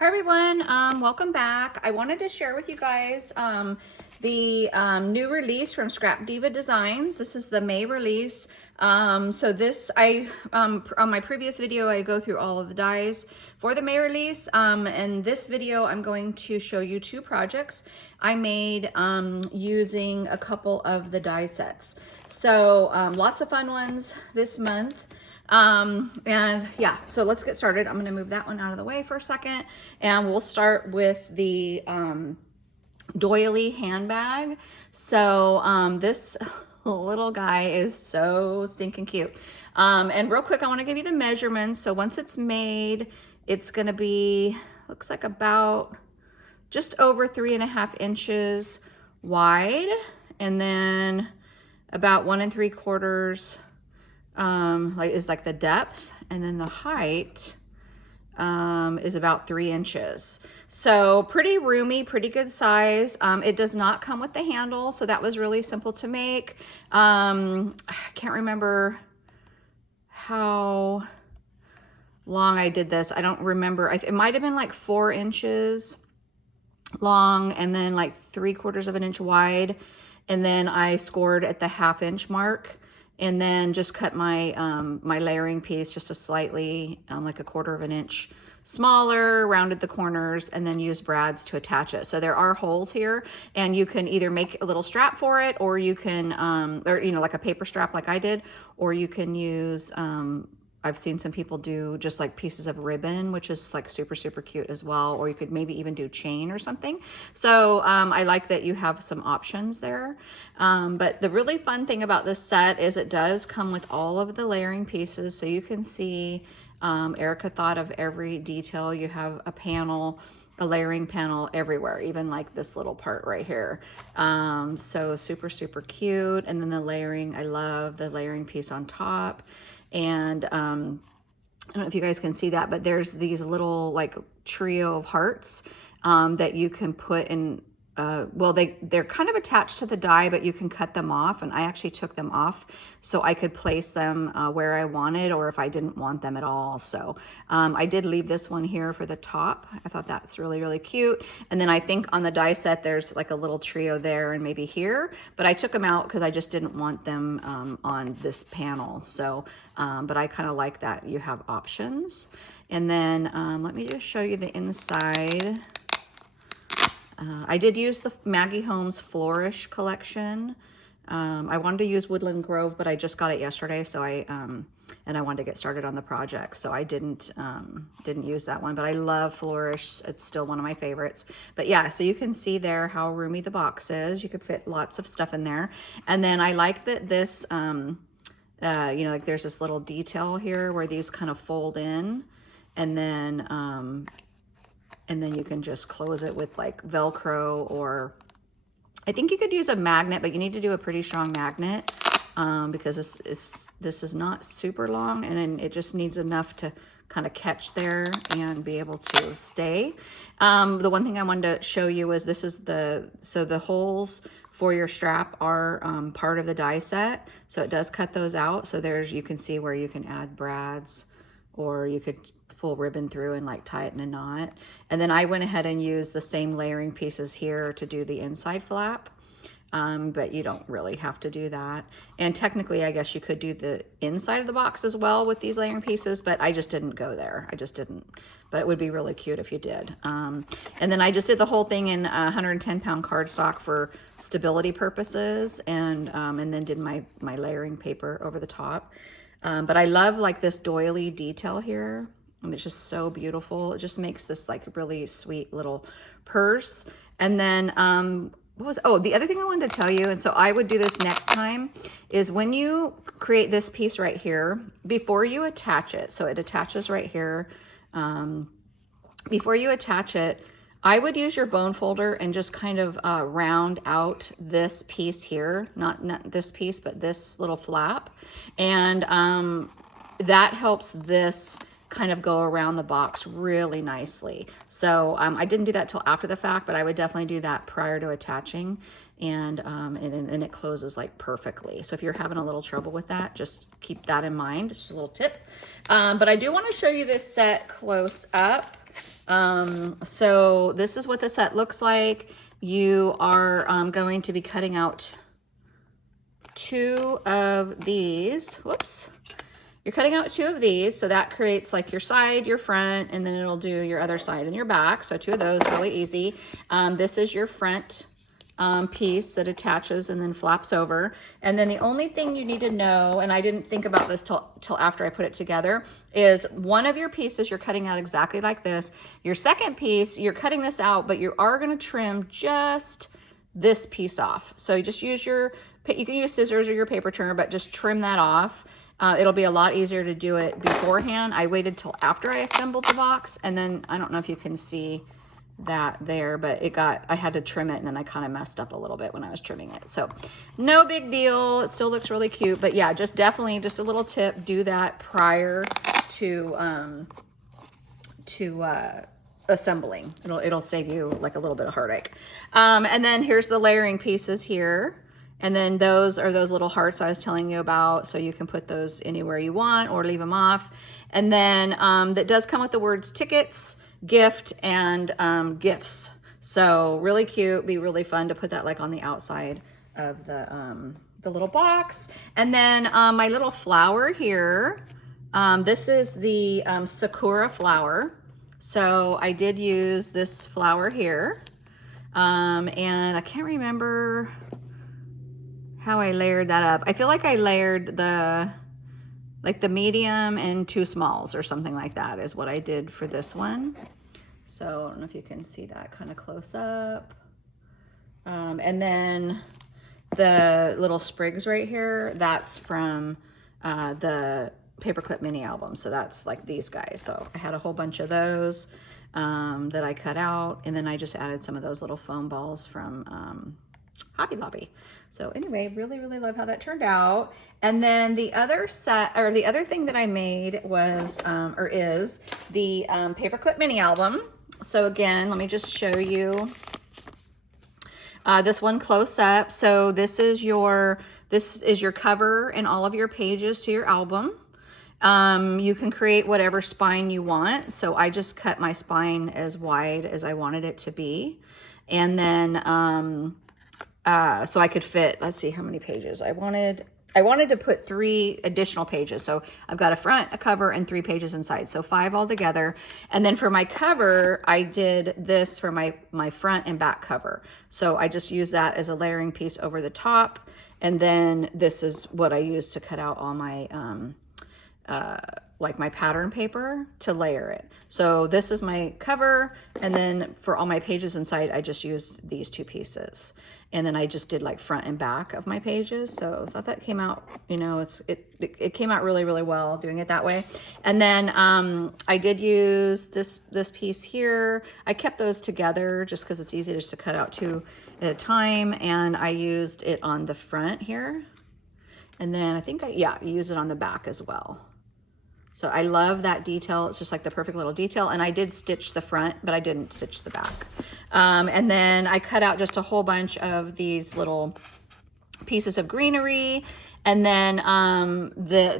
Hi everyone, welcome back. I wanted to share with you guys the new release from Scrap Diva Designs. This is the May release. So this, on my previous video, I go through all of the dies for the May release. And this video, I'm going to show you two projects I made using a couple of the die sets. So lots of fun ones this month. And yeah, so let's get started. I'm going to move that one out of the way for a second, and we'll start with the Doily handbag. So this little guy is so stinking cute. And real quick, I want to give you the measurements. So once it's made, it's going to be, looks like about just over 3.5 inches wide, and then about 1 3/4 like the depth, and then the height is about 3 inches. So pretty roomy, pretty good size. It does not come with the handle, so that was really simple to make. I can't remember how long I did this. I don't remember. It might have been like 4 inches long and then like 3/4 of an inch wide. And then I scored at the 1/2 inch mark, and then just cut my my layering piece just a slightly like 1/4 of an inch smaller, rounded the corners, and then use brads to attach it. So there are holes here, and you can either make a little strap for it, or you can or you know, like a paper strap like I did, or you can use I've seen some people do just like pieces of ribbon, which is like super, super cute as well. Or you could maybe even do chain or something. So I like that you have some options there. But the really fun thing about this set is it does come with all of the layering pieces. So you can see Erica thought of every detail. You have a panel, a layering panel everywhere, even like this little part right here. So super, super cute. And then the layering, I love the layering piece on top. And I don't know if you guys can see that, but there's these little like trio of hearts that you can put in. Well, they're kind of attached to the die, but you can cut them off, and I actually took them off so I could place them where I wanted, or if I didn't want them at all. So I did leave this one here for the top. I thought that's really, really cute. And then I think on the die set, there's like a little trio there and maybe here, but I took them out because I just didn't want them on this panel. So, but I kind of like that you have options. And then let me just show you the inside. I did use the Maggie Holmes Flourish collection. I wanted to use Woodland Grove, but I just got it yesterday, so and I wanted to get started on the project, so I didn't use that one. But I love Flourish; it's still one of my favorites. But yeah, so you can see there how roomy the box is. You could fit lots of stuff in there, and then I like that this, you know, like there's this little detail here where these kind of fold in, and then you can just close it with like Velcro, or I think you could use a magnet, but you need to do a pretty strong magnet because this is not super long, and it just needs enough to kind of catch there and be able to stay. The one thing I wanted to show you is this is so the holes for your strap are part of the die set. So it does cut those out. So you can see where you can add brads, or you could pull ribbon through and like tie it in a knot. And then I went ahead and used the same layering pieces here to do the inside flap. But you don't really have to do that. And technically, I guess you could do the inside of the box as well with these layering pieces, but I just didn't go there. I just didn't, but it would be really cute if you did. And then I just did the whole thing in 110-pound cardstock for stability purposes, and then did my layering paper over the top. But I love like this doily detail here. And it's just so beautiful. It just makes this like really sweet little purse. And then the other thing I wanted to tell you, and so I would do this next time, is when you create this piece right here, before you attach it, so it attaches right here, before you attach it, I would use your bone folder and just kind of round out this piece here, not this piece, but this little flap. And that helps this kind of go around the box really nicely. So I didn't do that till after the fact, but I would definitely do that prior to attaching, and it closes like perfectly. So if you're having a little trouble with that, just keep that in mind. It's just a little tip. But I do want to show you this set close up. So this is what the set looks like. You are going to be cutting out 2 of these. Whoops. You're cutting out 2 of these, so that creates like your side, your front, and then it'll do your other side and your back. So 2 of those, really easy. This is your front piece that attaches and then flaps over. And then the only thing you need to know, and I didn't think about this till after I put it together, is one of your pieces you're cutting out exactly like this. Your second piece, you're cutting this out, but you are going to trim just this piece off. So you just use you can use scissors or your paper trimmer, but just trim that off. It'll be a lot easier to do it beforehand. I waited till after I assembled the box, and then I don't know if you can see that there, but I had to trim it, and then I kind of messed up a little bit when I was trimming it. So no big deal. It still looks really cute, but yeah, definitely just a little tip. Do that prior to assembling. It'll save you like a little bit of heartache. And then here's the layering pieces here. And then those are those little hearts I was telling you about. So you can put those anywhere you want or leave them off. And then that does come with the words tickets, gift, and gifts. So really cute, be really fun to put that like on the outside of the little box. And then my little flower here, this is the Sakura flower. So I did use this flower here. And I can't remember how I layered that up. I feel like I layered the medium and 2 smalls or something like that is what I did for this one. So I don't know if you can see that kind of close up. And then the little sprigs right here, that's from the paperclip mini album. So that's like these guys. So I had a whole bunch of those that I cut out, and then I just added some of those little foam balls from Hobby Lobby. So anyway, really, really love how that turned out. And then the other thing that I made was, is the paperclip mini album. So again, let me just show you this one close up. So this is your cover and all of your pages to your album. You can create whatever spine you want. So I just cut my spine as wide as I wanted it to be. And then, so I could fit, let's see how many pages I wanted. I wanted to put 3 additional pages. So I've got a front, a cover, and 3 pages inside. So 5 altogether. And then for my cover, I did this for my front and back cover. So I just used that as a layering piece over the top. And then this is what I used to cut out all my, like my pattern paper to layer it. So this is my cover. And then for all my pages inside, I just used these 2 pieces. And then I just did like front and back of my pages. So I thought that came out, you know, it came out really, really well doing it that way. And then I did use this piece here. I kept those together just because it's easy just to cut out 2 at a time. And I used it on the front here. And then I think, I used it on the back as well. So I love that detail. It's just like the perfect little detail. And I did stitch the front, but I didn't stitch the back. And then I cut out just a whole bunch of these little pieces of greenery. And then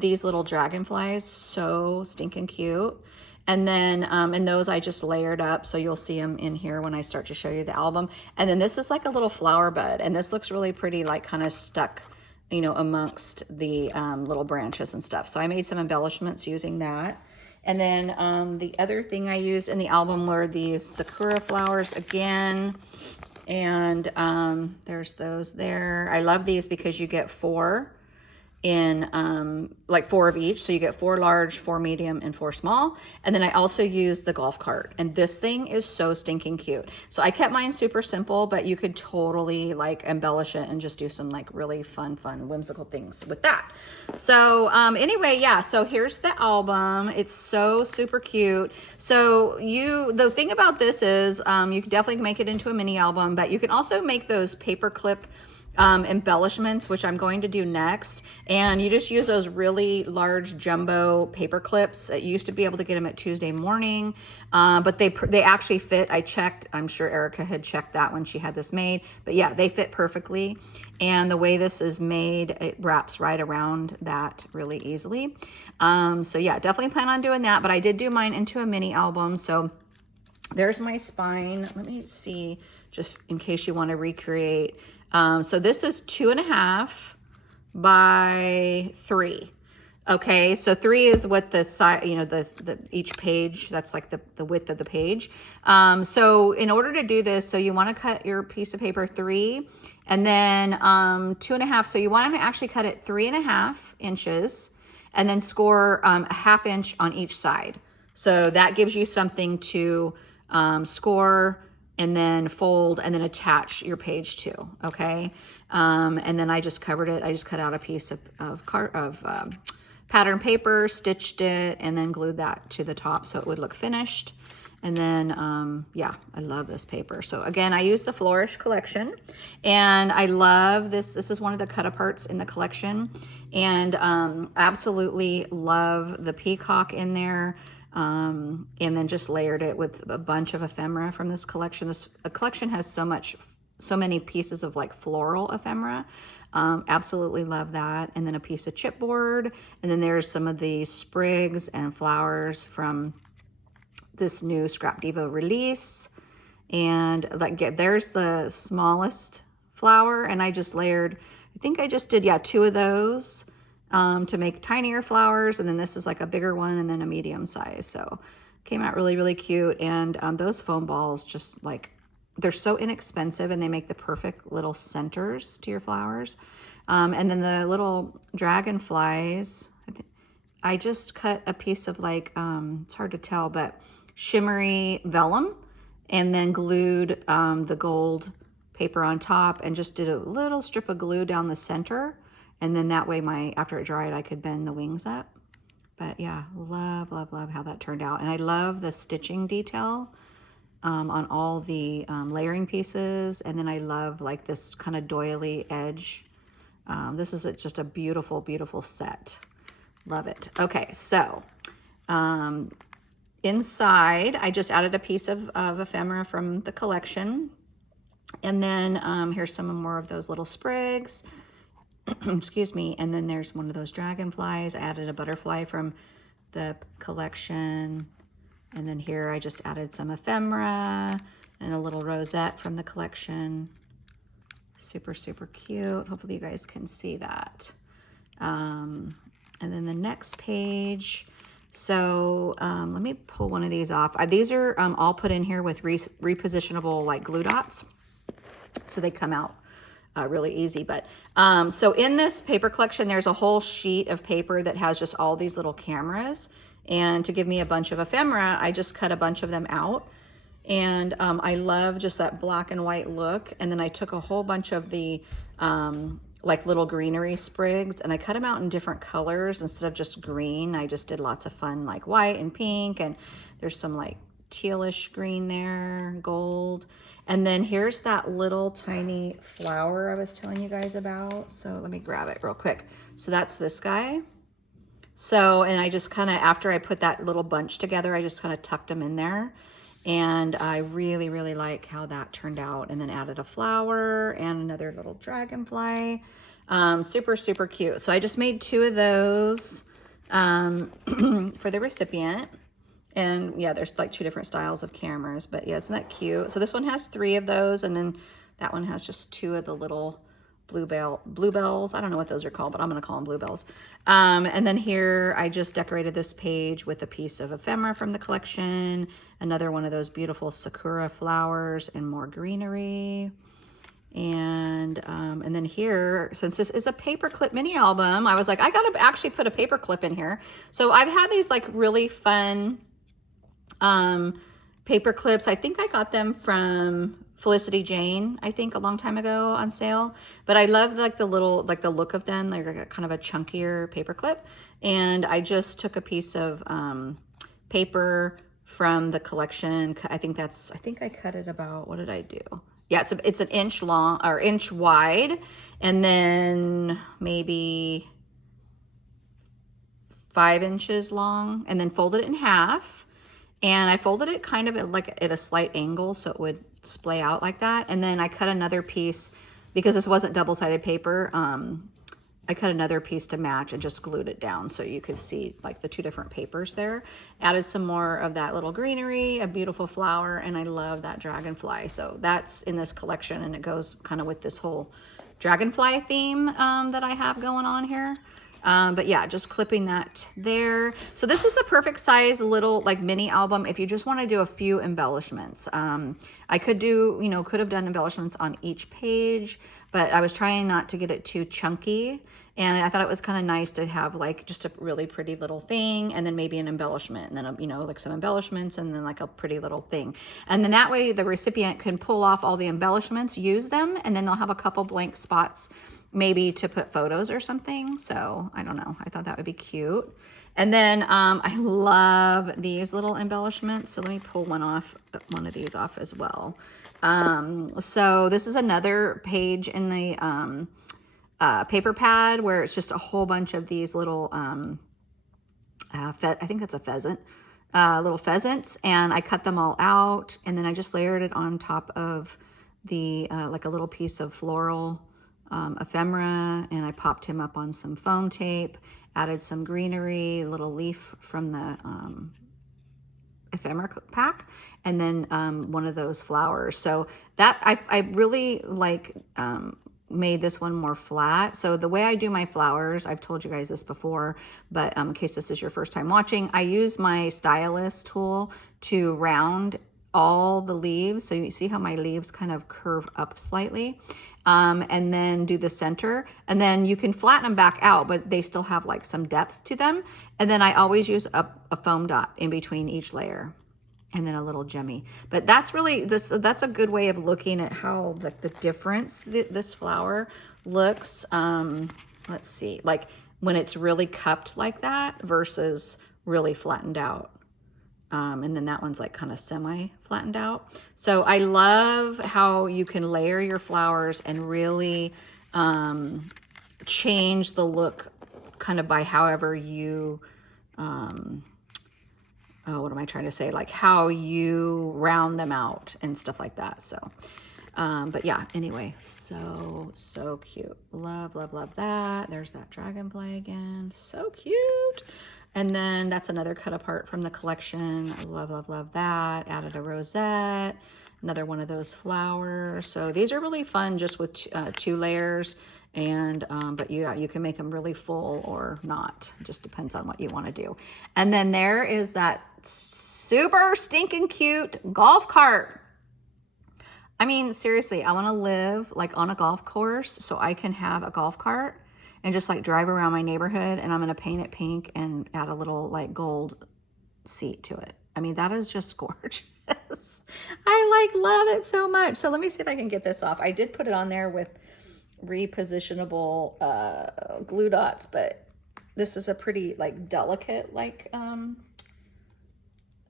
these little dragonflies, so stinking cute. And then, and those I just layered up. So you'll see them in here when I start to show you the album. And then this is like a little flower bud. And this looks really pretty, like kind of stuck, you know, amongst the little branches and stuff. So I made some embellishments using that. And then the other thing I used in the album were these Sakura flowers again. And there's those there. I love these because you get 4 in like 4 of each. So you get 4 large, 4 medium, and 4 small. And then I also use the golf cart. And this thing is so stinking cute. So I kept mine super simple, but you could totally like embellish it and just do some like really fun, whimsical things with that. So anyway, yeah, so here's the album. It's so super cute. So the thing about this is you can definitely make it into a mini album, but you can also make those paper clip embellishments, which I'm going to do next. And you just use those really large jumbo paper clips. You used to be able to get them at Tuesday Morning, but they actually fit. I checked. I'm sure Erica had checked that when she had this made. But yeah, they fit perfectly. And the way this is made, it wraps right around that really easily. So yeah, definitely plan on doing that. But I did do mine into a mini album. So there's my spine. Let me see, just in case you want to recreate. So this is 2.5 by 3. Okay, so 3 is what the side, you know, the each page, that's like the width of the page. So in order to do this, so you want to cut your piece of paper 3 and then 2.5. So you want to actually cut it 3.5 inches and then score a 1/2 inch on each side. So that gives you something to score and then fold and then attach your page to, okay? And then I just covered it. I just cut out a piece of pattern paper, stitched it, and then glued that to the top so it would look finished. And then, yeah, I love this paper. So again, I use the Flourish collection, and I love this. This is one of the cut-aparts in the collection, and absolutely love the peacock in there. And then just layered it with a bunch of ephemera from this collection. This collection has so many pieces of like floral ephemera. Absolutely love that. And then a piece of chipboard. And then there's some of the sprigs and flowers from this new Scrap Diva release. And like, there's the smallest flower. And I just layered, I think I just did, yeah, 2 of those to make tinier flowers. And then this is like a bigger one and then a medium size. So came out really, really cute. And those foam balls just like, they're so inexpensive and they make the perfect little centers to your flowers. And then the little dragonflies, I just cut a piece of like, it's hard to tell, but shimmery vellum and then glued the gold paper on top and just did a little strip of glue down the center. And then that way after it dried, I could bend the wings up. But yeah, love, love, love how that turned out. And I love the stitching detail on all the layering pieces. And then I love like this kind of doily edge. This is just a beautiful, beautiful set. Love it. Okay, so inside, I just added a piece of ephemera from the collection. And then here's some more of those little sprigs. Excuse me. And then there's one of those dragonflies. I added a butterfly from the collection. And then here I just added some ephemera and a little rosette from the collection. Super, super cute. Hopefully you guys can see that. And then the next page. So let me pull one of these off. These are all put in here with repositionable like glue dots. So they come out really easy. But so in this paper collection, there's a whole sheet of paper that has just all these little cameras. And to give me a bunch of ephemera, I just cut a bunch of them out. And I love just that black and white look. And then I took a whole bunch of the like little greenery sprigs and I cut them out in different colors instead of just green. I just did lots of fun like white and pink, and there's some like tealish green there, gold. And then here's that little tiny flower I was telling you guys about. So let me grab it real quick. So that's this guy. So, and I just kind of, after I put that little bunch together, I just kind of tucked them in there. And I really, really like how that turned out. And then added a flower and another little dragonfly. Super, super cute. So I just made 2 of those for the recipient. And yeah, there's like 2 different styles of cameras, but yeah, isn't that cute? So this one has 3 of those, and then that one has just 2 of the little bluebells. I don't know what those are called, but I'm gonna call them bluebells. And then here I just decorated this page with a piece of ephemera from the collection, another one of those beautiful sakura flowers and more greenery. And then here, since this is a paperclip mini album, I was like, I gotta actually put a paperclip in here. So I've had these like really fun paper clips. I think I got them from Felicity Jane, I think a long time ago on sale, but I love like the little, like the look of them. They're like kind of a chunkier paper clip. And I just took a piece of paper from the collection. I think I cut it about, what did I do? Yeah, it's an inch long or inch wide, and then maybe 5 inches long, and then folded it in half. And I folded it kind of at a slight angle so it would splay out like that. And then I cut another piece, because this wasn't double-sided paper, I cut another piece to match and just glued it down so you could see like the two different papers there. Added some more of that little greenery, a beautiful flower, and I love that dragonfly. So that's in this collection, and it goes kind of with this whole dragonfly theme that I have going on here. But yeah, just clipping that there. So this is a perfect size little like mini album if you just want to do a few embellishments. I could do, you know, could have done embellishments on each page, but I was trying not to get it too chunky. And I thought it was kind of nice to have like just a really pretty little thing, and then maybe an embellishment, and then, you know, like some embellishments, and then like a pretty little thing. And then that way the recipient can pull off all the embellishments, use them, and then they'll have a couple blank spots maybe to put photos or something. So I don't know. I thought that would be cute. And then I love these little embellishments. So let me pull one of these off as well. So this is another page in the paper pad where it's just a whole bunch of these little, I think that's a pheasant, little pheasants. And I cut them all out, and then I just layered it on top of the, like a little piece of floral ephemera, and I popped him up on some foam tape, added some greenery, a little leaf from the ephemera pack, and then one of those flowers. So that I really like made this one more flat. So the way I do my flowers, I've told you guys this before, but in case this is your first time watching, I use my stylus tool to round all the leaves. So you see how my leaves kind of curve up slightly, and then do the center, and then you can flatten them back out, but they still have like some depth to them. And then I always use a foam dot in between each layer, and then a little gemmy. But that's really that's a good way of looking at how the difference this flower looks. Let's see, like when it's really cupped like that versus really flattened out. And then that one's like kind of semi flattened out. So I love how you can layer your flowers and really change the look kind of by however you, oh, what am I trying to say? Like how you round them out and stuff like that. So, but yeah, anyway, so cute. Love, love, love that. There's that dragonfly again. So cute. And then that's another cut apart from the collection. I love, love, love that. Added a rosette, another one of those flowers. So these are really fun just with two layers. And, but you can make them really full or not. It just depends on what you want to do. And then there is that super stinking cute golf cart. I mean, seriously, I want to live like on a golf course so I can have a golf cart and just like drive around my neighborhood, and I'm going to paint it pink and add a little like gold seat to it. I mean, that is just gorgeous. I like love it so much. So let me see if I can get this off. I did put it on there with repositionable glue dots, but this is a pretty like delicate like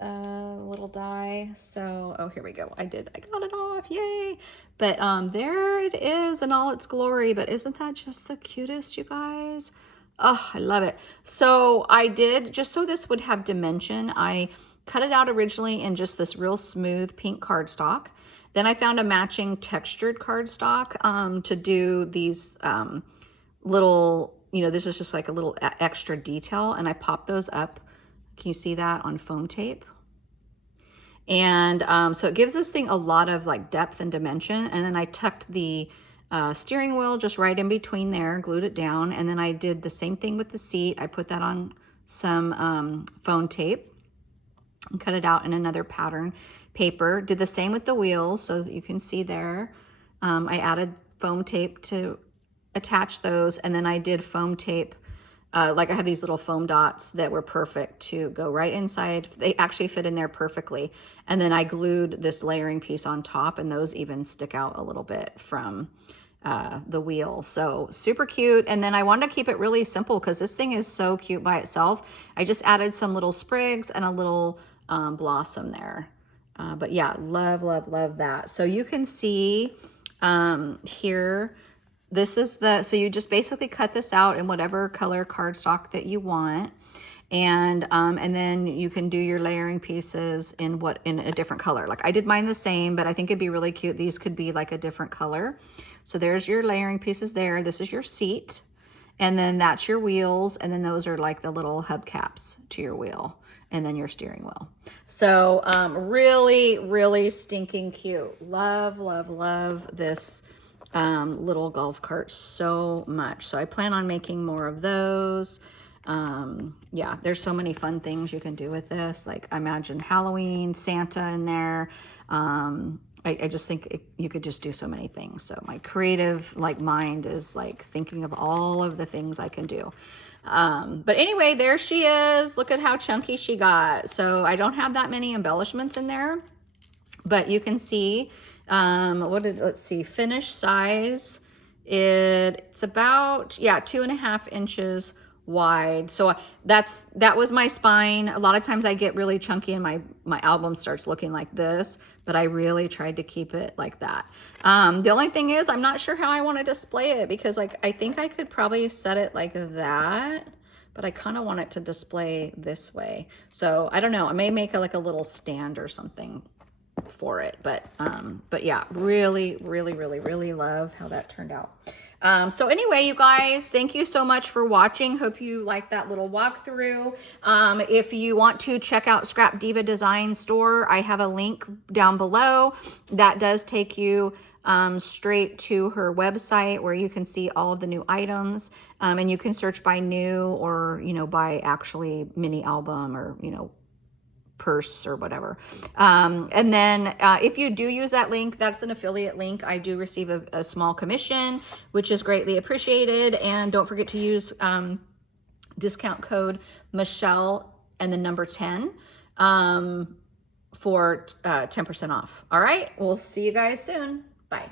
little die. So, oh, here we go. I got it off. Yay. But there it is in all its glory. But isn't that just the cutest, you guys? Oh, I love it. So I did, just so this would have dimension, I cut it out originally in just this real smooth pink cardstock. Then I found a matching textured cardstock to do these little, you know, this is just like a little extra detail, and I popped those up. Can you see that on foam tape? And so it gives this thing a lot of like depth and dimension. And then I tucked the steering wheel just right in between there, glued it down. And then I did the same thing with the seat. I put that on some foam tape and cut it out in another pattern paper. Did the same with the wheels so that you can see there. I added foam tape to attach those, and then I did foam tape. Like I have these little foam dots that were perfect to go right inside. They actually fit in there perfectly. And then I glued this layering piece on top, and those even stick out a little bit from the wheel. So super cute. And then I wanted to keep it really simple because this thing is so cute by itself. I just added some little sprigs and a little blossom there. But yeah, love, love, love that. So you can see here, this is so you just basically cut this out in whatever color cardstock that you want. And then you can do your layering pieces in a different color. Like I did mine the same, but I think it'd be really cute. These could be like a different color. So there's your layering pieces there. This is your seat. And then that's your wheels. And then those are like the little hubcaps to your wheel. And then your steering wheel. So really, really stinking cute. Love, love, love this little golf cart so much. So I plan on making more of those. Yeah, there's so many fun things you can do with this. Like I imagine Halloween, Santa in there. I just think you could just do so many things. So my creative mind is like thinking of all of the things I can do. But anyway, there she is. Look at how chunky she got. So I don't have that many embellishments in there, but you can see, let's see, finished size. It's about, yeah, 2.5 inches wide. So that was my spine. A lot of times I get really chunky and my album starts looking like this, but I really tried to keep it like that. The only thing is I'm not sure how I want to display it, because like I think I could probably set it like that, but I kind of want it to display this way. So I don't know, I may make like a little stand or something for it, but yeah, really, really, really, really love how that turned out. So anyway, you guys, thank you so much for watching. Hope you liked that little walkthrough. If you want to check out Scrap Diva Design Store, I have a link down below that does take you straight to her website, where you can see all of the new items, and you can search by new, or, you know, by actually mini album, or, you know, purse or whatever. And then if you do use that link, that's an affiliate link. I do receive a small commission, which is greatly appreciated. And don't forget to use discount code Michelle and the number 10 for 10% off. All right, we'll see you guys soon. Bye.